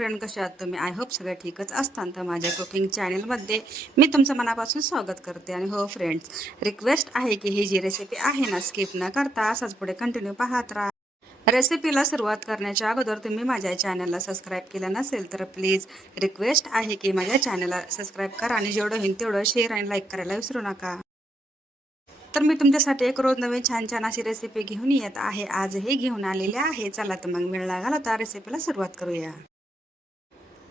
Friend, कशा आहात तुम्ही? आय होप सगळं ठीकच असतात. तर माझ्या कुकिंग चॅनलमध्ये मी तुमचं मनापासून स्वागत करते. आणि हो फ्रेंड्स, रिक्वेस्ट आहे की ही जी रेसिपी आहे ना, स्किप न करता असाच पुढे कंटिन्यू पाहत राहा. रेसिपीला सुरुवात करण्याच्या अगोदर तुम्ही माझ्या चॅनलला सबस्क्राईब केलं नसेल तर प्लीज रिक्वेस्ट आहे की माझ्या चॅनलला सबस्क्राईब करा आणि जेवढं होईल तेवढं शेअर आणि लाईक करायला विसरू नका. तर मी तुमच्यासाठी एक रोज नवीन छान छान अशी रेसिपी घेऊन येत आहे. आजही घेऊन आलेले आहे. चला तर मग वेळ न घालवता रेसिपीला सुरुवात करूया.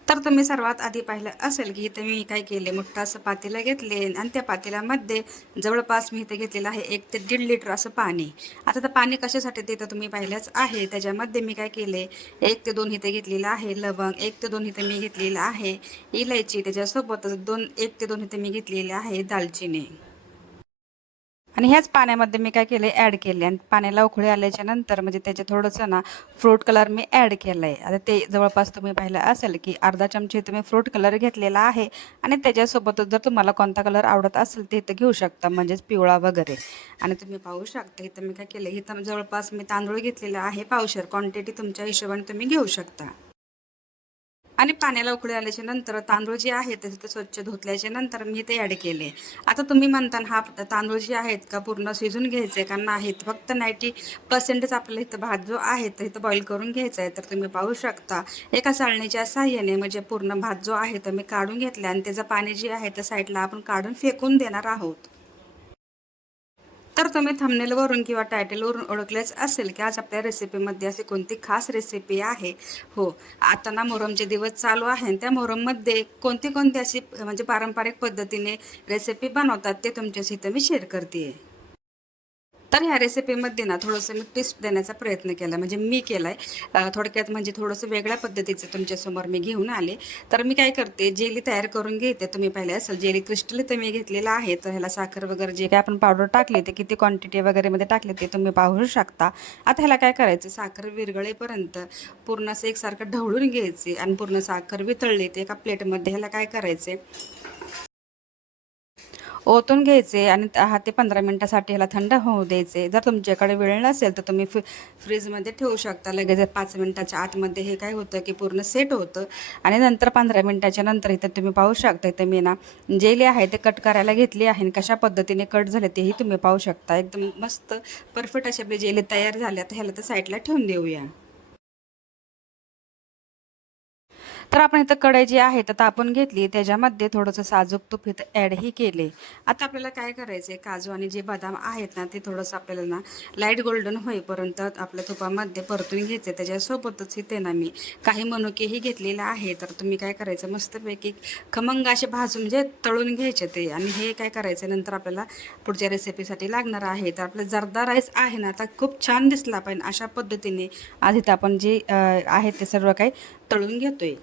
तर तुम्ही सर्वात आधी पाहिलं असेल की इथे मी काय केले, मोठं असं पातेलं घेतले आणि त्या पातेल्यामध्ये जवळपास मी इथे घेतलेलं आहे 1 ते 1.5 लिटर असं पाणी. आता तर पाणी कशासाठी ते तर तुम्ही पाहिलंच आहे. त्याच्यामध्ये मी काय केले, 1 ते 2 इथे घेतलेलं आहे लवंग, 1 ते 2 इथे मी घेतलेलं आहे इलायची, त्याच्यासोबतच 1 ते 2 इथे मी घेतलेले आहे दालचिनी. आणि ह्याच पाण्यामध्ये मी काय केले, ॲड केले आणि पाण्याला उकळी आल्याच्या नंतर म्हणजे त्याचे थोडंसं ना फ्रूट कलर मी ॲड केलं आहे. आता ते जवळपास तुम्ही पाहिलं असेल की अर्धा चमचे तुम्ही फ्रूट कलर घेतलेला आहे आणि त्याच्यासोबतच जर तुम्हाला कोणता कलर आवडत असेल ते इथं घेऊ शकता, म्हणजेच पिवळा वगैरे. आणि तुम्ही पाहू शकता इथं मी काय केलं, इथं जवळपास मी तांदूळ घेतलेला आहे पावशेर. क्वांटिटी तुमच्या हिशोबाने तुम्ही घेऊ शकता. आणि पाण्याला उकळी आल्याच्या नंतर तांदूळ जे आहेत ते स्वच्छ धुतल्याच्या नंतर मी ते ॲड केले. आता तुम्ही म्हणता हा तांदूळ जे आहेत का पूर्ण शिजून घ्यायचे का नाहीत, फक्त 90%च आपल्याला इथं भात जो आहे तर इथं बॉईल करून घ्यायचा आहे. तर तुम्ही पाहू शकता एका चाळणीच्या साहाय्याने म्हणजे पूर्ण भात जो आहे तर मी काढून घेतला आणि त्याचं पाणी जे आहे त्या साईडला आपण काढून फेकून देणार आहोत. तर तुम्ही थंबनेलवरून किंवा टायटलवरून ओळखलेच असेल की आज आपल्या रेसिपीमध्ये अशी कोणती खास रेसिपी आहे. हो, आता ना मोहरमचे दिवस चालू आहे आणि त्या मोहरममध्ये कोणती कोणती अशी म्हणजे पारंपरिक पद्धतीने रेसिपी बनवतात ते तुमच्याशी इथं मी शेअर करते. तर ह्या रेसिपीमध्ये ना थोडंसं मी ट्विस्ट देण्याचा प्रयत्न केला, म्हणजे मी केला आहे थोडक्यात, म्हणजे थोडंसं वेगळ्या पद्धतीचं तुमच्यासमोर मी घेऊन आले. तर मी काय करते, जेली तयार करून घेते. तुम्ही पाहिले असेल जेली क्रिस्टल तर मी घेतलेलं आहे. तर ह्याला साखर वगैरे जे काय आपण पावडर टाकली ते किती क्वांटिटी वगैरेमध्ये टाकले ते तुम्ही पाहू शकता. आता ह्याला काय करायचं, साखर विरघळेपर्यंत पूर्ण असं एकसारखं ढवळून घ्यायचे आणि पूर्ण साखर वितळली ते एका प्लेटमध्ये ह्याला काय करायचे, ओतून घ्यायचे आणि 10 ते 15 मिनिटासाठी ह्याला थंड होऊ द्यायचे. जर तुमच्याकडे वेळ नसेल तर तुम्ही फ्रीजमध्ये ठेवू शकता. लगेच 5 मिनिटाच्या आतमध्ये हे काय होतं की पूर्ण सेट होतं आणि नंतर 15 मिनिटाच्या नंतर इथं तुम्ही पाहू शकता. इथं मी ना जेली आहे ते कट करायला घेतली आहे आणि कशा पद्धतीने कट झाले तेही तुम्ही पाहू शकता. एकदम मस्त परफेक्ट अशी आपली जेली तयार झाली. आता ह्याला तर साईडला ठेवून देऊया. तर आपण इथं कढई जी आहे तर तापून घेतली, त्याच्यामध्ये थोडंसं साजूक तूप इथं ॲडही केले. आता आपल्याला काय करायचं आहे, काजू आणि जे बदाम आहेत ना ते थोडंसं आपल्याला ना लाईट गोल्डन होईपर्यंत आपल्या तुपामध्ये परतून घ्यायचे. त्याच्यासोबतच इथे ना मी काही मनुकेही घेतलेले आहे. तर तुम्ही काय करायचं, मस्तपैकी खमंग असे भाजून म्हणजे तळून घ्यायचे ते. आणि हे काय करायचं नंतर आपल्याला पुढच्या रेसिपीसाठी लागणार आहे. तर आपलं जर्दा राईस आहे ना आता खूप छान दिसला पाहिजे अशा पद्धतीने आज इथं आपण जे आहे ते सर्व काही तळून घेतोय.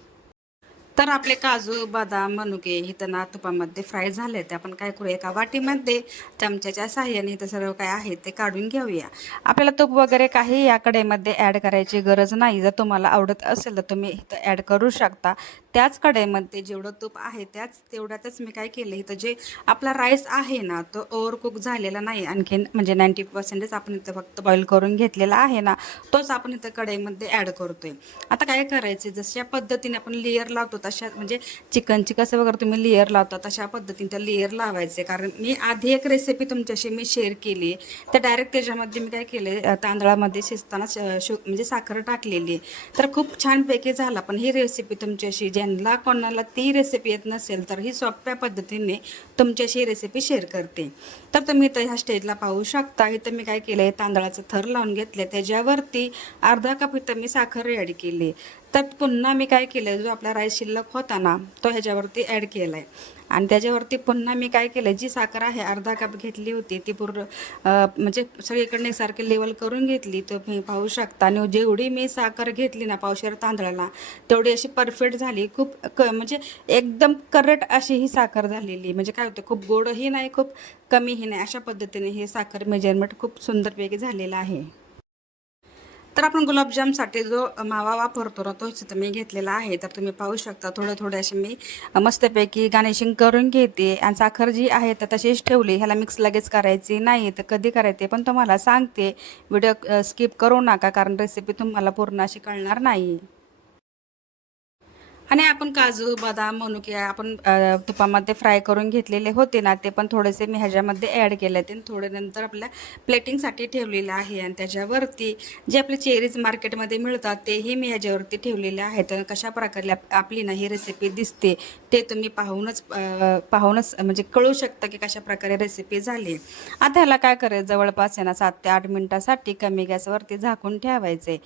तर आपले काजू, बदाम, मनुके इथं ना तुपामध्ये फ्राय झाले. ते आपण काय करूया, एका वाटीमध्ये चमच्याच्या साहाय्याने इथं सर्व काय आहे ते काढून घेऊया. आपल्याला तूप वगैरे काही या कढईमध्ये ॲड करायची गरज नाही. जर तुम्हाला आवडत असेल तर तुम्ही इथं ॲड करू शकता. त्याच कढईमध्ये जेवढं तूप आहे तेवढ्यातच मी काय केलं, इथं जे आपला राईस आहे ना तो ओव्हरकुक झालेला नाही आणखीन, म्हणजे 90%च आपण इथं फक्त बॉईल करून घेतलेला आहे ना, तोच आपण इथं कढईमध्ये ॲड करतोय. आता काय करायचे, जशा पद्धतीने आपण लेयर लावतो तशा, म्हणजे चिकनची कसं वगैरे तुम्ही लेयर लावता तशा पद्धतीने त्या लेयर लावायचे. कारण मी आधी एक रेसिपी तुमच्याशी मी शेअर केली आहे, तर डायरेक्ट त्याच्यामध्ये मी काय केले, तांदळामध्ये शिजताना म्हणजे साखर टाकलेली आहे. तर खूप छानपैकी झाला. पण ही रेसिपी तुमच्याशी ज्यांना कोणाला ती रेसिपी येत नसेल तर ही सोप्या पद्धतीने तुमच्याशी रेसिपी शेअर करते. तर तुम्ही इथं ह्या स्टेजला पाहू शकता. इथं मी काय केलं आहे, तांदळाचं थर लावून घेतले, त्याच्यावरती अर्धा कप इथं मी साखर ॲड केली. तर पुन्हा मी काय केलं, जो आपला राईस शिल्लक होता ना तो ह्याच्यावरती ॲड केला आहे. आणि त्याच्यावरती पुन्हा मी काय केलं, जी साखर आहे अर्धा कप घेतली होती ती पूर्ण म्हणजे सगळीकडे एकसारखी लेवल करून घेतली. तर तुम्ही पाहू शकता. आणि जेवढी मी साखर घेतली ना पावशेर तांदळाला, तेवढी अशी परफेक्ट झाली. खूप म्हणजे एकदम करेक्ट अशी ही साखर झालेली. म्हणजे काय होतं, खूप गोडही नाही खूप कमीही नाही, अशा पद्धतीने हे साखर मेजरमेंट खूप सुंदरपैकी झालेलं आहे. तर आपण गुलाबजामसाठी जो मावा वापरतो ना तोच इथं मी घेतलेला आहे. तर तुम्ही पाहू शकता थोडं थोडं असे मी मस्तपैकी गार्निशिंग करून घेते. आणि साखर जी आहे तर तशीच ठेवली, ह्याला मिक्स लगेच करायची नाही. तर कधी करायचे पण तुम्हाला सांगते, व्हिडिओ स्किप करू नका कारण रेसिपी तुम्हाला पूर्ण अशी कळणार नाही. आणि आपण काजू बदाम मनुके आपण तुपामध्ये फ्राय करून घेतलेले होते ना, ते पण थोडेसे मी ह्याच्यामध्ये ॲड केले आणि थोडे नंतर आपल्या प्लेटिंगसाठी ठेवलेलं आहे. आणि त्याच्यावरती जे आपले चेरीज मार्केटमध्ये मिळतात तेही मी ह्याच्यावरती ठेवलेले आहेत. कशा प्रकारे आपली ना ही रेसिपी दिसते ते तुम्ही पाहूनच म्हणजे कळू शकता की कशा प्रकारे रेसिपी झाली. आता ह्याला काय करायचं, जवळपास आहे ना 7 ते 8 मिनिटासाठी कमी गॅसवरती झाकून ठेवायचे.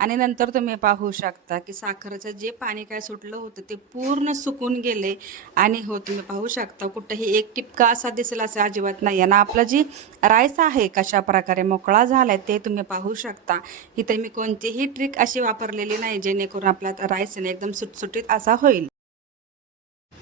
आणि नंतर तुम्ही पाहू शकता की साखरेचं जे पाणी काय सुटलं होतं ते पूर्ण सुकून गेले. आणि हो, तुम्ही पाहू शकता कुठंही एक टिपका असा दिसेल असं अजिबात नाही आहे ना. आपला जी राईस आहे कशा प्रकारे मोकळा झाला आहे ते तुम्ही पाहू शकता. इथे मी कोणतीही ट्रिक अशी वापरलेली नाही जेणेकरून आपला राईस एकदम सुटसुटीत असा होईल.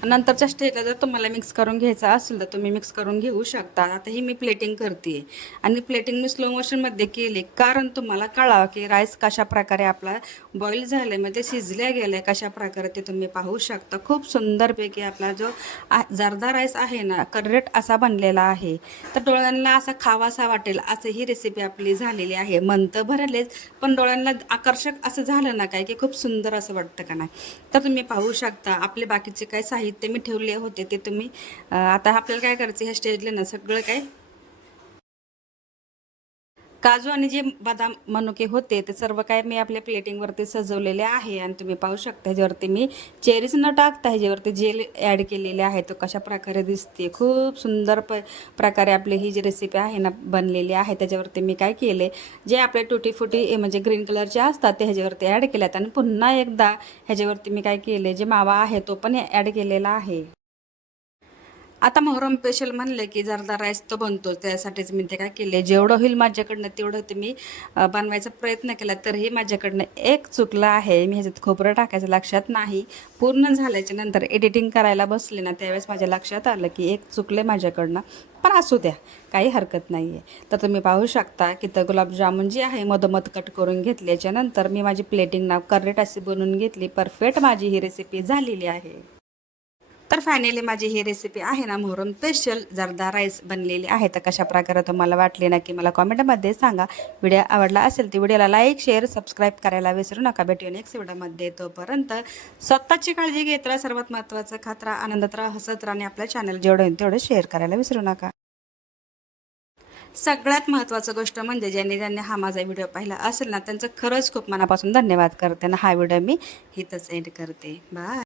नंतरच्या स्टेजला जर तुम्हाला मिक्स करून घ्यायचा असेल तर तुम्ही मिक्स करून घेऊ शकता. आता ही मी प्लेटिंग करते आणि प्लेटिंग मी स्लो मोशनमध्ये केली कारण तुम्हाला कळावं की राईस कशा प्रकारे आपला बॉईल झाले म्हणजे शिजल्या गेले कशा प्रकारे ते तुम्ही पाहू शकता. खूप सुंदरपैकी आपला जो जर्दा राईस आहे ना करेक्ट असा बनलेला आहे. तर डोळ्यांना असा खावासा वाटेल असं ही रेसिपी आपली झालेली आहे. म्हणतं भरलेच पण डोळ्यांना आकर्षक असं झालं ना काय की खूप सुंदर असं वाटतं का नाही. तर तुम्ही पाहू शकता आपले बाकीचे काय साहित्य मी ठेवले होते ते तुम्ही आता आपल्याला काय करायचं ह्या स्टेजला ना सगळं काय काजू आणि जे बदाम मनुके होते ते सर्व काय मी आपल्या प्लेटिंगवरती सजवलेले आहे. आणि तुम्ही पाहू शकता ह्याच्यावरती मी चेरीज न टाकता ह्याच्यावरती जेल ॲड केलेले आहे. तो कशा प्रकारे दिसते खूप सुंदर प्रकारे आपली ही जी रेसिपी आहे ना बनलेली आहे. त्याच्यावरती मी काय केले, जे आपले टुटी फुटी म्हणजे ग्रीन कलरचे असतात ते ह्याच्यावरती ॲड केल्यात. आणि पुन्हा एकदा ह्याच्यावरती मी काय केले, जे मावा आहे तो पण ॲड केलेला आहे. आता मोहरम स्पेशल म्हणलं की जर्दा राईस तो बनतो. त्यासाठीच मी ते काय केले, जेवढं होईल माझ्याकडनं तेवढं ते मी बनवायचा प्रयत्न केला. तरीही माझ्याकडनं एक चुकलं आहे. मी ह्याच्यात खोबरं टाकायचं लक्षात नाही. पूर्ण झाल्याच्या नंतर एडिटिंग करायला बसले ना त्यावेळेस माझ्या लक्षात आलं की एक चुकले माझ्याकडनं. पण असू द्या, काही हरकत नाही आहे. तर तुम्ही पाहू शकता की तर गुलाबजामुन जी आहे मधोमध कट करून घेतल्याच्यानंतर मी माझी प्लेटिंग ना करेक्ट अशी बनवून घेतली. परफेक्ट माझी ही रेसिपी झालेली आहे. तर फायनली माझी ही रेसिपी आहे ना मोहरम स्पेशल जर्दा राईस बनलेली आहे. तर कशा प्रकारे तुम्हाला वाटले ना की मला कॉमेंटमध्ये सांगा. व्हिडिओ आवडला असेल तर व्हिडिओला लाईक शेअर सबस्क्राईब करायला विसरू नका. भेटूया नेक्स्ट व्हिडिओमध्ये. तोपर्यंत स्वतःची काळजी घेत राहा. सर्वात महत्त्वाचं खात राहा, आनंदात राहा, हसत राहा आणि आपल्या चॅनल जेवढं होईल तेवढं शेअर करायला विसरू नका. सगळ्यात महत्त्वाचं गोष्ट म्हणजे ज्यांनी हा माझा व्हिडिओ पाहिला असेल ना त्यांचं खरंच खूप मनापासून धन्यवाद करते ना. हा व्हिडिओ मी इथंच एंड करते. बाय.